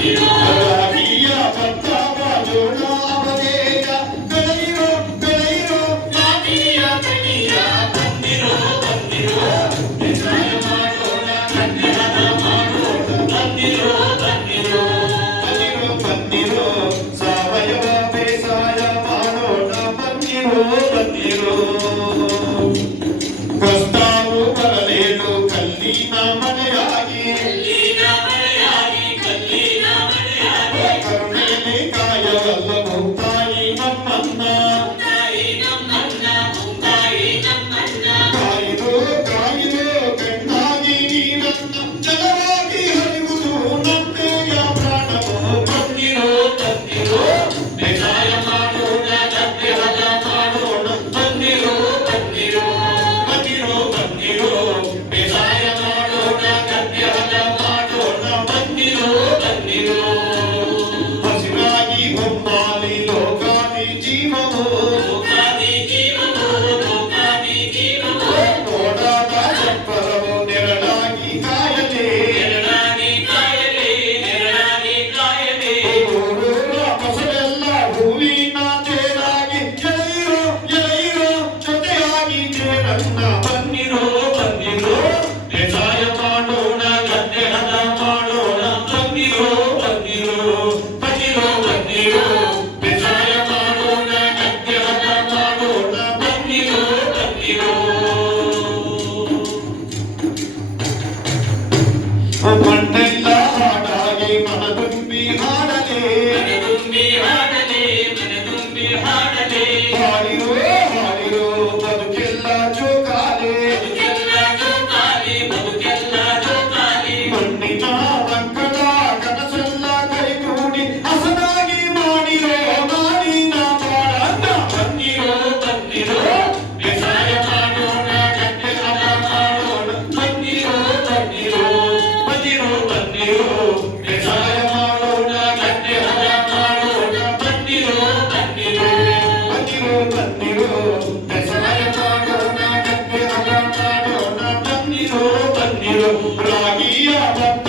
ರಾಗಿಯ ಭತ್ತ ಮಾಡೋಣ ಅವನೇಗ ಬೆಳೆಯಿರೋ ಬೆಳೆಯಿರೋ ರಾಗಿಯ ಬೆಳೆಯ ಬಂದಿರೋ ಬಂದಿರೋ ಬೇಸಾಯ ಮಾಡೋಣ ಕನ್ನಡ ಮಾಡೋಣ ಬಂದಿರೋ ಬಂದಿರೋ ಬಂದಿರೋ ಬಂದಿರೋ ಸಾವಯವ ಬೇಸಾಯ ಮಾಡೋಣ ಬಂದಿರೋ ಬಂದಿರೋ ಪ್ರಸ್ತಾವು ಬರಲೇನು ಕಲ್ಲಿನ ಮನೆಯಾಗಿ ಕರುಣೆಯಲ್ಲಿ ಕಾಯವಲ್ಲ ಮುಕ್ತಾಯಿ ನಮ್ಮನ್ನ ಕಾಯಿರೋ ಕಾಯಿರೋ ಕಣ್ಣಾಗಿ ನೀನನ್ನ ಜಲವಾಗಿ ಹರಿಯುವುದು ನಮ್ಮೆಯ ಪ್ರಾಣವೋ ಬಂದಿರೋ ಬಂದಿರೋ ಬೇಸಾಯ ಮಾಡೋಣ ಗದ್ದೆ ಹದ ಮಾಡೋಣ ಬಂದಿರೋ ಬಂದಿರೋ ಬಂದಿರೋ ಬಂದಿರೋ ಬೇಸಾಯ ಮಾಡೋಣ ಗದ್ದೆ ಹದ ಮಾಡೋಣ ಬಂದಿರೋ ಬಂದಿರೋ ಹಸಿರಾಗಿ ಬೊಮ್ಮಾಲಿ ಲೋಕಾದಿ ಜೀವವೋ ನೋಡಾದ ಚಪ್ಪರವೋ ನೆರಳಾಗಿ ಕಾಯಲೇ ಫಸಲೆಲ್ಲ ಹೂವಿನ ತೇರಾಗಿ ಎಳೆಯಿರೋ ಎಳೆಯಿರೋ ಜೊತೆಯಾಗಿ ತೇರನ್ನ ಬಂದಿರೋ ಬಂದಿರೋ ಬೇಸಾಯ ಮಾಡೋಣ ಗದ್ದೆ ಹದ ಮಾಡೋಣ ಬಂದಿರೋ ಬಂದಿರೋ ಬಂದಿರೋ ಬಂದಿರೋ ಬೇಸಾಯ ಮಾಡೋಣ ಗದ್ದೆ ಹದ ಮಾಡೋಣ ಬಂದಿರೋ ಬಂದಿರೋ ಮಣ್ಣೆಲ್ಲ ಹಾಡಾಗಿ ಮನದುಂಬಿ ಹಾಡಲೇ ಹಾಡಿರೋ ಹಾಡಿರೋ ಬದುಕೆಲ್ಲ ಜೋಕಾಲೆ ಮಣ್ಣಿನ ಮಕ್ಕಳ ಕನಸೆಲ್ಲ ಕೈಗೂಡಿ ಹಸನಾಗಿ ಮಾಡಿರೋ ನಾಡಿನ ಬಾಳನ್ನ ಬಂದಿರೋ ಬಂದಿರೋ ಬೇಸಾಯ ಮಾಡೋಣ ಗದ್ದೆ ಹದ ಮಾಡೋಣ ಬಂದಿರೋ ಬಂದಿರೋ ಬಂದಿರೋ ಬಂದಿರೋ ಬೇಸಾಯ ಮಾಡೋಣ ಗದ್ದೆ ಹದ ಮಾಡೋಣ ಬಂದಿರೋ ಬಂದಿರೋ ಬಂದಿರೋ ಬಂದಿರೋ ಬೇಸಾಯ ಮಾಡೋಣ ಗದ್ದೆ ಹದ ಮಾಡೋಣ ಬಂದಿರೋ ಬಂದಿರೋ ರಾಗಿಯ ಭತ್ತ